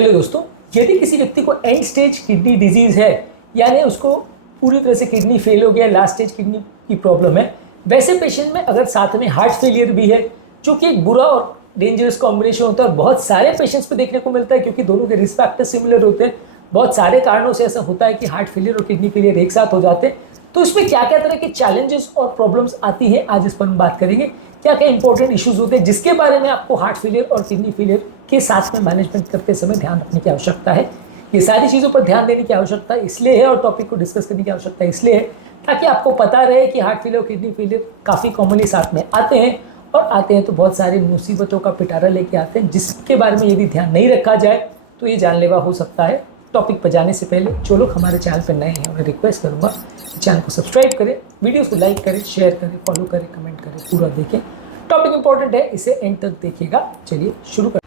Hello दोस्तों, यदि किसी व्यक्ति को एंड स्टेज किडनी डिजीज है, यानी उसको पूरी तरह से किडनी फेल हो गया, लास्ट स्टेज किडनी की प्रॉब्लम है, वैसे पेशेंट में अगर साथ में हार्ट फेलियर भी है, जो कि एक बुरा और डेंजरस कॉम्बिनेशन होता है और बहुत सारे पेशेंट्स पे देखने को मिलता है क्योंकि दोनों के रिस्क फैक्टर सिमिलर होते हैं। बहुत सारे कारणों से ऐसा होता है कि हार्ट फेलियर और किडनी फेलियर एक साथ हो जाते हैं। तो इसमें क्या क्या तरह के चैलेंजेस और प्रॉब्लम्स आती हैं, आज इस पर हम बात करेंगे। क्या क्या इंपॉर्टेंट इश्यूज होते हैं जिसके बारे में आपको हार्ट फेलियर और किडनी फेलियर के साथ में मैनेजमेंट करते समय ध्यान रखने की आवश्यकता है। ये सारी चीज़ों पर ध्यान देने की आवश्यकता इसलिए है और टॉपिक को डिस्कस करने की आवश्यकता इसलिए है ताकि आपको पता रहे कि हार्ट फेलियर और किडनी फेलियर काफ़ी कॉमनली साथ में आते हैं, और आते हैं तो बहुत सारी मुसीबतों का पिटारा लेके आते हैं, जिसके बारे में यदि ध्यान नहीं रखा जाए तो ये जानलेवा हो सकता है। टॉपिक पर जाने से पहले जो लोग हमारे चैनल पर नए हैं उन्हें रिक्वेस्ट करूँगा चैनल को सब्सक्राइब करें, वीडियोस को लाइक करें, शेयर करें, फॉलो करें, कमेंट करें, पूरा देखें। टॉपिक इंपॉर्टेंट है, इसे एंड तक देखिएगा। चलिए शुरू करें।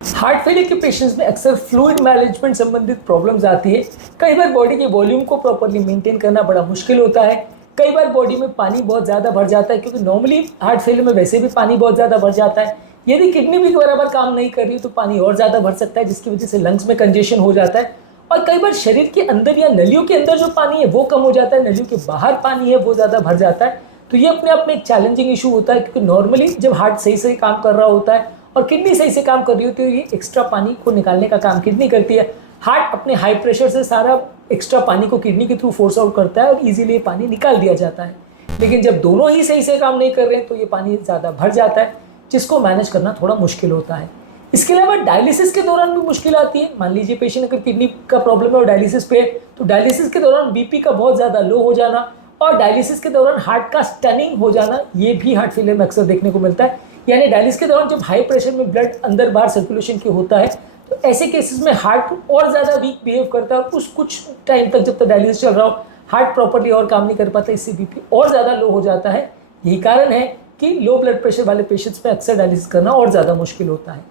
हार्ट फेलियर के पेशेंट्स में अक्सर फ्लूइड मैनेजमेंट संबंधित प्रॉब्लम्स आती है। कई बार बॉडी के वॉल्यूम को प्रॉपर्ली मेंटेन करना बड़ा मुश्किल होता है। कई बार बॉडी में पानी बहुत ज़्यादा भर जाता है, क्योंकि नॉर्मली हार्ट फेलियर में वैसे भी पानी बहुत ज़्यादा भर जाता है। यदि किडनी भी बराबर काम नहीं कर रही तो पानी और ज़्यादा भर सकता है, जिसकी वजह से लंग्स में कंजेशन हो जाता है। और कई बार शरीर के अंदर या नलियों के अंदर जो पानी है वो कम हो जाता है, नलियों के बाहर पानी है वो ज़्यादा भर जाता है। तो ये अपने आप में एक चैलेंजिंग इशू होता है, क्योंकि नॉर्मली जब हार्ट सही से काम कर रहा होता है और किडनी सही से काम कर रही होती है, ये एक्स्ट्रा पानी को निकालने का काम किडनी करती है। हार्ट अपने हाई प्रेशर से सारा एक्स्ट्रा पानी को किडनी के थ्रू फोर्स आउट करता है और इजीली ये पानी निकाल दिया जाता है। लेकिन जब दोनों ही सही से काम नहीं कर रहे हैं तो ये पानी ज़्यादा भर जाता है, जिसको मैनेज करना थोड़ा मुश्किल होता है। इसके अलावा डायलिसिस के दौरान भी मुश्किल आती है। मान लीजिए पेशेंट अगर किडनी का प्रॉब्लम है और डायलिसिस पे है, तो डायलिसिस के दौरान बीपी का बहुत ज़्यादा लो हो जाना और डायलिसिस के दौरान हार्ट का स्टनिंग हो जाना, ये भी हार्ट फेलियर में अक्सर देखने को मिलता है। यानी डायलिसिस के दौरान जब हाई प्रेशर में ब्लड अंदर बाहर सर्कुलेशन की होता है, तो ऐसे केसेस में हार्ट और ज़्यादा वीक बिहेव करता है और उस कुछ टाइम तक जब तक डायलिसिस चल रहा हो हार्ट प्रॉपर्ली और काम नहीं कर पाता, इससे बीपी और ज़्यादा लो हो जाता है। यही कारण है कि लो ब्लड प्रेशर वाले पेशेंट्स में अक्सर डायलिसिस करना और ज़्यादा मुश्किल होता है।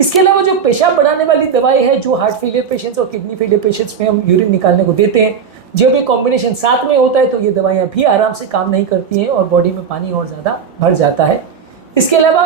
इसके अलावा जो पेशाब बढ़ाने वाली दवाई है, जो हार्ट फेलियर पेशेंट्स और किडनी फेलियर पेशेंट्स में हम यूरिन निकालने को देते हैं, जब ये कॉम्बिनेशन साथ में होता है तो ये दवाइयाँ भी आराम से काम नहीं करती हैं और बॉडी में पानी और ज़्यादा भर जाता है। इसके अलावा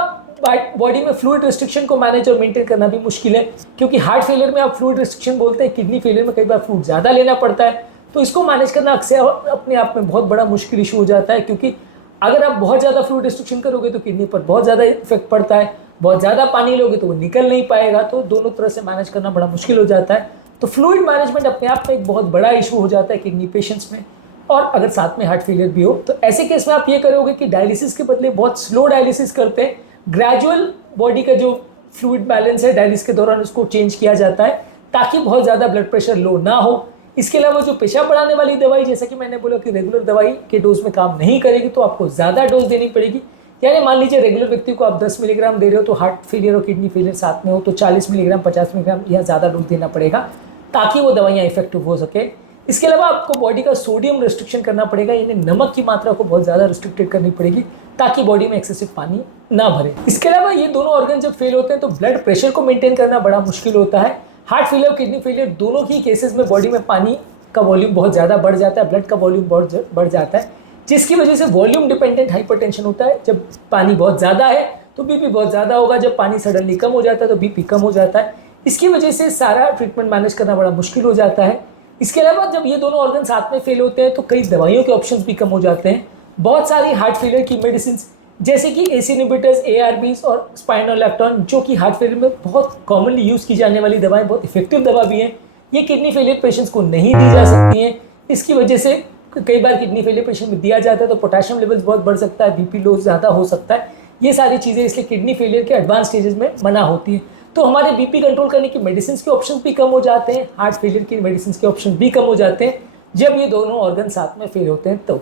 बॉडी में फ्लूइड रिस्ट्रिक्शन को मैनेज और मेंटेन करना भी मुश्किल है, क्योंकि हार्ट फेलियर में आप फ्लूइड रिस्ट्रिक्शन बोलते हैं, किडनी फेलियर में कई बार फ्लूइड ज़्यादा लेना पड़ता है। तो इसको मैनेज करना अक्सर अपने आप में बहुत बड़ा मुश्किल इशू हो जाता है, क्योंकि अगर आप बहुत ज़्यादा फ्लूइड रिस्ट्रिक्शन करोगे तो किडनी पर बहुत ज़्यादा इफेक्ट पड़ता है, बहुत ज़्यादा पानी लोगे तो वो निकल नहीं पाएगा, तो दोनों तरह से मैनेज करना बड़ा मुश्किल हो जाता है। तो फ्लूइड मैनेजमेंट अपने आप में एक बहुत बड़ा इशू हो जाता है किडनी पेशेंट्स में, और अगर साथ में हार्ट फेलियर भी हो तो ऐसे केस में आप ये करोगे कि डायलिसिस के बदले बहुत स्लो डायलिसिस करते हैं। ग्रेजुअल बॉडी का जो फ्लूइड बैलेंस है डायलिसिस के दौरान उसको चेंज किया जाता है, ताकि बहुत ज़्यादा ब्लड प्रेशर लो ना हो। इसके अलावा जो पेशाब बढ़ाने वाली दवाई, जैसा कि मैंने बोला कि रेगुलर दवाई के डोज में काम नहीं करेगी तो आपको ज़्यादा डोज देनी पड़ेगी। यानी मान लीजिए रेगुलर व्यक्ति को आप 10 मिलीग्राम दे रहे हो, तो हार्ट फेलियर और किडनी फेलियर साथ में हो तो 40 मिलीग्राम 50 मिलीग्राम या ज़्यादा डोज देना पड़ेगा, ताकि वो दवाइयाँ इफेक्टिव हो सके। इसके अलावा आपको बॉडी का सोडियम रिस्ट्रिक्शन करना पड़ेगा, यानी नमक की मात्रा को बहुत ज़्यादा रिस्ट्रिक्टेड करनी पड़ेगी, ताकि बॉडी में एक्सेसिव पानी ना भरे। इसके अलावा ये दोनों ऑर्गन जब फेल होते हैं तो ब्लड प्रेशर को मेंटेन करना बड़ा मुश्किल होता है। हार्ट फेलियर और किडनी फेलियर दोनों ही केसेस में बॉडी में पानी का वॉल्यूम बहुत ज़्यादा बढ़ जाता है, ब्लड का वॉल्यूम बहुत बढ़ जाता है, जिसकी वजह से वॉल्यूम डिपेंडेंट हाइपरटेंशन होता है। जब पानी बहुत ज़्यादा है तो बीपी बहुत ज़्यादा होगा, जब पानी सडनली कम हो जाता है तो बीपी कम हो जाता है। इसकी वजह से सारा ट्रीटमेंट मैनेज करना बड़ा मुश्किल हो जाता है। इसके अलावा जब ये दोनों ऑर्गन साथ में फेल होते हैं तो कई दवाइयों के ऑप्शंस भी कम हो जाते हैं। बहुत सारी हार्ट फेलियर की मेडिसिन जैसे कि एसी इनहिबिटर्स, एआरबीज और स्पाइनोलैक्टोन, जो कि हार्ट फेलियर में बहुत कॉमनली यूज़ की जाने वाली दवाएं, बहुत इफेक्टिव दवा भी हैं, ये किडनी फेलियर पेशेंट्स को नहीं दी जा सकती हैं। इसकी वजह से कई बार किडनी फेलियर पेशेंट में दिया जाता है तो पोटेशियम लेवल्स बहुत बढ़ सकता है, बीपी लो ज़्यादा हो सकता है। ये सारी चीज़ें इसलिए किडनी फेलियर के एडवांस स्टेजेस में मना होती है। तो हमारे बीपी कंट्रोल करने की मेडिसिन के ऑप्शन भी कम हो जाते हैं, हार्ट फेलियर की मेडिसिन के ऑप्शन भी कम हो जाते हैं जब ये दोनों ऑर्गन साथ में फेल होते हैं तो।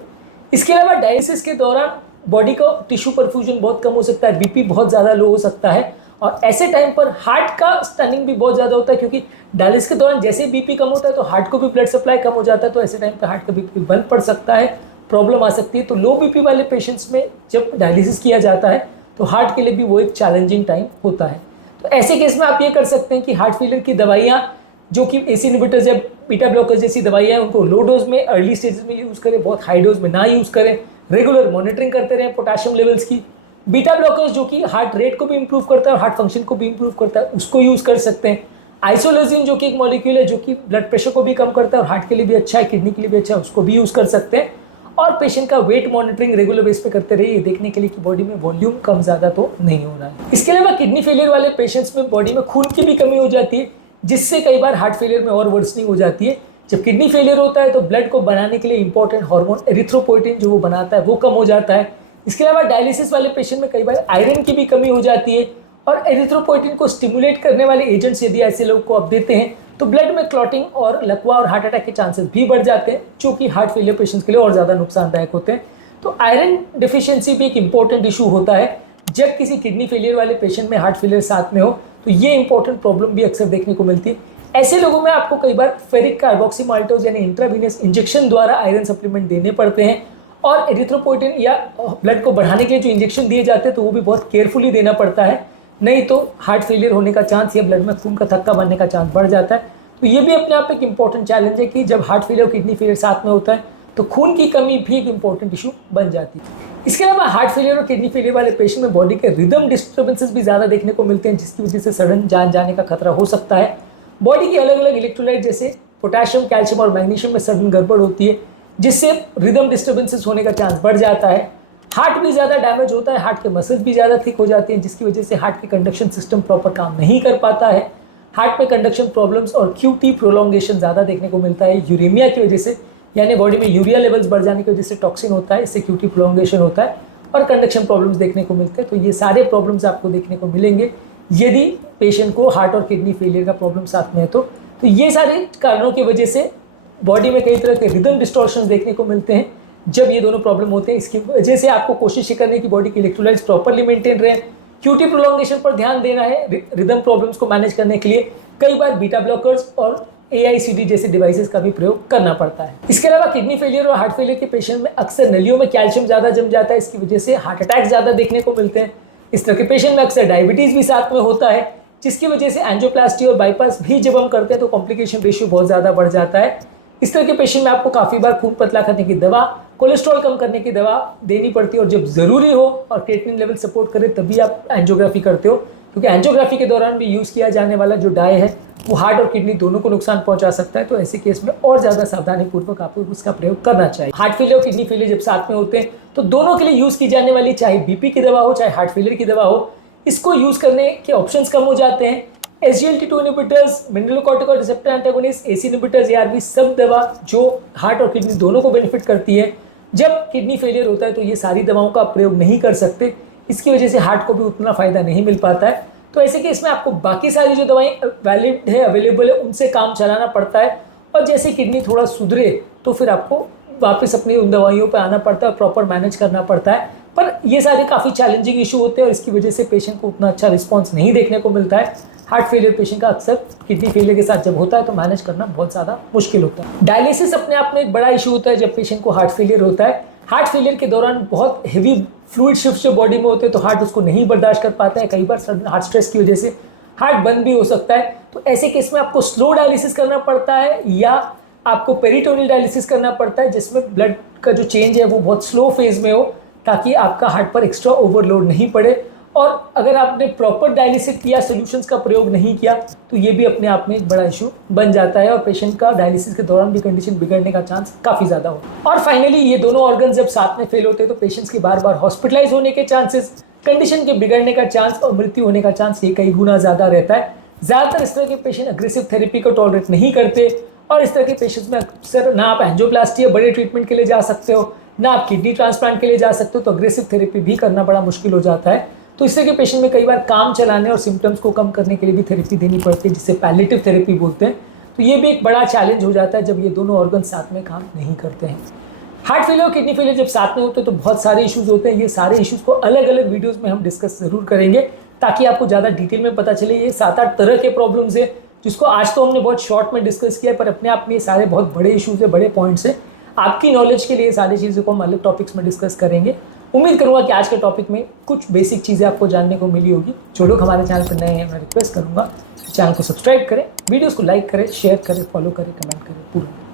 इसके अलावा डायलिसिस के दौरान बॉडी का टिश्यू परफ्यूजन बहुत कम हो सकता है, बीपी बहुत ज़्यादा लो हो सकता है, और ऐसे टाइम पर हार्ट का स्टनिंग भी बहुत ज़्यादा होता है, क्योंकि डायलिसिस के दौरान जैसे बीपी कम होता है तो हार्ट को भी ब्लड सप्लाई कम हो जाता है, तो ऐसे टाइम पर हार्ट का बीपी बंद पड़ सकता है, प्रॉब्लम आ सकती है। तो लो बीपी वाले पेशेंट्स में जब डायलिसिस किया जाता है तो हार्ट के लिए भी वो एक चैलेंजिंग टाइम होता है। तो ऐसे केस में आप ये कर सकते हैं कि हार्ट फेलियर की दवाइयाँ जो कि एसी इनहिबिटर्स या बीटा ब्लॉकर्स जैसी दवाइयाँ हैं उनको लो डोज में अर्ली स्टेजेस में यूज़ करें, बहुत हाई डोज में ना यूज़ करें, रेगुलर मॉनिटरिंग करते रहें पोटेशियम लेवल्स की। बीटा ब्लॉकर्स जो कि हार्ट रेट को भी इंप्रूव करता है और हार्ट फंक्शन को भी इंप्रूव करता है, उसको यूज़ कर सकते हैं। आइसोलेजिन जो कि एक मॉलिक्यूल है जो कि ब्लड प्रेशर को भी कम करता है और हार्ट के लिए भी अच्छा है, किडनी के लिए भी अच्छा है, उसको भी यूज़ कर सकते हैं। और पेशेंट का वेट मॉनिटरिंग रेगुलर बेस पे करते रहिए, देखने के लिए कि बॉडी में वॉल्यूम कम ज़्यादा तो नहीं हो रहा है। इसके अलावा किडनी फेलियर वाले पेशेंट्स में बॉडी में खून की भी कमी हो जाती है, जिससे कई बार हार्ट फेलियर में और वर्सनिंग हो जाती है। जब किडनी फेलियर होता है तो ब्लड को बनाने के लिए इंपॉर्टेंट हार्मोन एरिथ्रोपोइटिन जो वो बनाता है वो कम हो जाता है। इसके अलावा डायलिसिस वाले पेशेंट में कई बार आयरन की भी कमी हो जाती है और एरिथ्रोपोइटिन को स्टिमुलेट करने वाले एजेंट्स यदि ऐसे लोग को आप देते हैं तो ब्लड में क्लॉटिंग और लकवा और हार्ट अटैक के चांसेस भी बढ़ जाते हैं, जो कि हार्ट फेलियर पेशेंट्स के लिए और ज़्यादा नुकसानदायक होते हैं। तो आयरन डिफिशियंसी भी एक इंपॉर्टेंट इशू होता है। जब किसी किडनी फेलियर वाले पेशेंट में हार्ट फेलियर साथ में हो तो ये इंपॉर्टेंट प्रॉब्लम भी अक्सर देखने को मिलती है। ऐसे लोगों में आपको कई बार फेरिक कार्बोक्सीमाल्टोज यानी इंट्रावीनस इंजेक्शन द्वारा आयरन सप्लीमेंट देने पड़ते हैं और एरिथ्रोपोइटिन या ब्लड को बढ़ाने के लिए जो इंजेक्शन दिए जाते हैं तो वो भी बहुत केयरफुली देना पड़ता है, नहीं तो हार्ट फेलियर होने का चांस या ब्लड में खून का थक्का बनने का चांस बढ़ जाता है। तो ये भी अपने आप एक इंपॉर्टेंट चैलेंज है कि जब हार्ट फेलियर और किडनी फेलियर साथ में होता है तो खून की कमी भी एक इंपॉर्टेंट इशू बन जाती है। इसके अलावा हार्ट फेलियर और किडनी फेलियर वाले पेशेंट में बॉडी के रिदम डिस्टर्बेंसेस भी ज़्यादा देखने को मिलते हैं, जिसकी वजह से सडन जान जाने का खतरा हो सकता है। बॉडी के अलग अलग इलेक्ट्रोलाइट जैसे पोटेशियम, कैल्शियम और मैग्नीशियम में सडन गड़बड़ होती है, जिससे रिदम डिस्टर्बेंसेस होने का चांस बढ़ जाता है। हार्ट भी ज़्यादा डैमेज होता है, हार्ट के मसल्स भी ज़्यादा थिक हो जाते हैं, जिसकी वजह से हार्ट के कंडक्शन सिस्टम प्रॉपर काम नहीं कर पाता है। हार्ट में कंडक्शन प्रॉब्लम्स और क्यूटी प्रोलॉन्गेशन ज़्यादा देखने को मिलता है यूरेमिया की वजह से, यानी बॉडी में यूरिया लेवल्स बढ़ जाने की वजह से टॉक्सिन होता है, इससे क्यूटी प्रोलॉन्गेशन होता है और कंडक्शन प्रॉब्लम्स देखने को मिलते हैं। तो ये सारे प्रॉब्लम्स आपको देखने को मिलेंगे यदि पेशेंट को हार्ट और किडनी फेलियर का प्रॉब्लम साथ में है। तो ये सारे कारणों की वजह से बॉडी में कई तरह के रिदम डिस्टॉर्शंस देखने को मिलते हैं जब ये दोनों प्रॉब्लम होते हैं। इसकी वजह से आपको कोशिश करने की बॉडी की इलेक्ट्रोलाइट्स प्रॉपर्ली मेंटेन रहे, क्यूटी प्रोलॉन्गेशन पर ध्यान देना है। रिदम प्रॉब्लम्स को मैनेज करने के लिए कई बार बीटा ब्लॉकर्स और AICD जैसे डिवाइसेस का भी प्रयोग करना पड़ता है। इसके अलावा किडनी फेलियर और हार्ट फेलियर के पेशेंट में अक्सर नलियों में कैल्शियम ज़्यादा जम जाता है, इसकी वजह से हार्ट अटैक ज़्यादा देखने को मिलते हैं। इस तरह के पेशेंट में अक्सर डायबिटीज़ भी साथ में होता है, जिसकी वजह से एंजियोप्लास्टी और बाईपास भी जब हम करते हैं तो कॉम्प्लिकेशन रेशियो बहुत ज़्यादा बढ़ जाता है। इस तरह के पेशेंट में आपको काफ़ी बार खून पतला करने की दवा, कोलेस्ट्रॉल कम करने की दवा देनी पड़ती है और जब ज़रूरी हो और क्रिएटिनिन लेवल सपोर्ट करे तभी आप एंजियोग्राफी करते हो, क्योंकि एंजियोग्राफी के दौरान भी यूज़ किया जाने वाला जो डाई है वो हार्ट और किडनी दोनों को नुकसान पहुंचा सकता है। तो ऐसे केस में और ज़्यादा सावधानीपूर्वक आपको उसका प्रयोग करना चाहिए। हार्ट फेलियर और किडनी फेलियर जब साथ में होते हैं तो दोनों के लिए यूज़ की जाने वाली चाहे BP की दवा हो चाहे हार्ट फेलियर की दवा हो, इसको यूज़ करने के ऑप्शंस कम हो जाते हैं। SGLT2 inhibitors, mineralocorticoid receptor antagonist, AC inhibitors, ARB सब दवा जो हार्ट और किडनी दोनों को बेनिफिट करती है। जब किडनी फेलियर होता है तो ये सारी दवाओं का प्रयोग नहीं कर सकते, इसकी वजह से हार्ट को भी उतना फ़ायदा नहीं मिल पाता है। तो ऐसे केस में आपको बाकी सारी जो दवाएं वैलिड है, अवेलेबल है, उनसे काम चलाना पड़ता है और जैसे किडनी थोड़ा सुधरे तो फिर आपको वापस अपनी उन दवाइयों पर आना पड़ता है, प्रॉपर मैनेज करना पड़ता है। पर ये सारे काफ़ी चैलेंजिंग इशू होते हैं और इसकी वजह से पेशेंट को उतना अच्छा रिस्पॉन्स नहीं देखने को मिलता है। हार्ट फेलियर पेशेंट का अक्सर किडनी फेलियर के साथ जब होता है तो मैनेज करना बहुत ज़्यादा मुश्किल होता है। डायलिसिस अपने आप में एक बड़ा इशू होता है जब पेशेंट को हार्ट फेलियर होता है। हार्ट फेलियर के दौरान बहुत हेवी फ्लूइड शिफ्ट जो बॉडी में होते हैं तो हार्ट उसको नहीं बर्दाश्त कर पाता है, कई बार सडन हार्ट स्ट्रेस की वजह से हार्ट बंद भी हो सकता है। तो ऐसे केस में आपको स्लो डायलिसिस करना पड़ता है या आपको पेरिटोनियल डायलिसिस करना पड़ता है, जिसमें ब्लड का जो चेंज है वो बहुत स्लो फेज में हो ताकि आपका हार्ट पर एक्स्ट्रा ओवरलोड नहीं पड़े। और अगर आपने प्रॉपर डायलिसिस किया, सोल्यूशंस का प्रयोग नहीं किया तो ये भी अपने आप में एक बड़ा इशू बन जाता है और पेशेंट का डायलिसिस के दौरान भी कंडीशन बिगड़ने का चांस काफ़ी ज़्यादा हो। और फाइनली ये दोनों ऑर्गन जब साथ में फेल होते हैं तो पेशेंट्स के बार बार हॉस्पिटलाइज होने के चांसेस, कंडीशन के बिगड़ने का चांस और मृत्यु होने का चांस ये कई गुना ज़्यादा रहता है। ज़्यादातर इस तरह के पेशेंट अग्रेसिव थेरेपी को टॉलरेट नहीं करते और इस तरह के पेशेंट्स में अक्सर ना आप एंजियोप्लास्टी या बड़े ट्रीटमेंट के लिए जा सकते हो, ना आप किडनी ट्रांसप्लांट के लिए जा सकते हो, तो अग्रेसिव थेरेपी भी करना बड़ा मुश्किल हो जाता है। तो इस तरह के पेशेंट में कई बार काम चलाने और सिम्टम्स को कम करने के लिए भी थेरेपी देनी पड़ती है, जिसे पैलिएटिव थेरेपी बोलते हैं। तो ये भी एक बड़ा चैलेंज हो जाता है जब ये दोनों ऑर्गन साथ में काम नहीं करते हैं। हार्ट फेलियर और किडनी फेलियर जब साथ में होते हैं तो बहुत सारे इश्यूज होते हैं। ये सारे इश्यूज को अलग अलग वीडियोस में हम डिस्कस जरूर करेंगे ताकि आपको ज़्यादा डिटेल में पता चले। ये 7-8 तरह के प्रॉब्लम्स है जिसको आज तो हमने बहुत शॉर्ट में डिस्कस किया, पर अपने आप में ये सारे बहुत बड़े इश्यूज है, बड़े पॉइंट्स है। आपकी नॉलेज के लिए सारी चीज़ों को हम अलग टॉपिक्स में डिस्कस करेंगे। उम्मीद करूंगा कि आज के टॉपिक में कुछ बेसिक चीज़ें आपको जानने को मिली होगी। जो लोग हमारे चैनल पर नए हैं, मैं रिक्वेस्ट करूंगा चैनल को सब्सक्राइब करें, वीडियोस को लाइक करें, शेयर करें, फॉलो करें, कमेंट करें पूरा।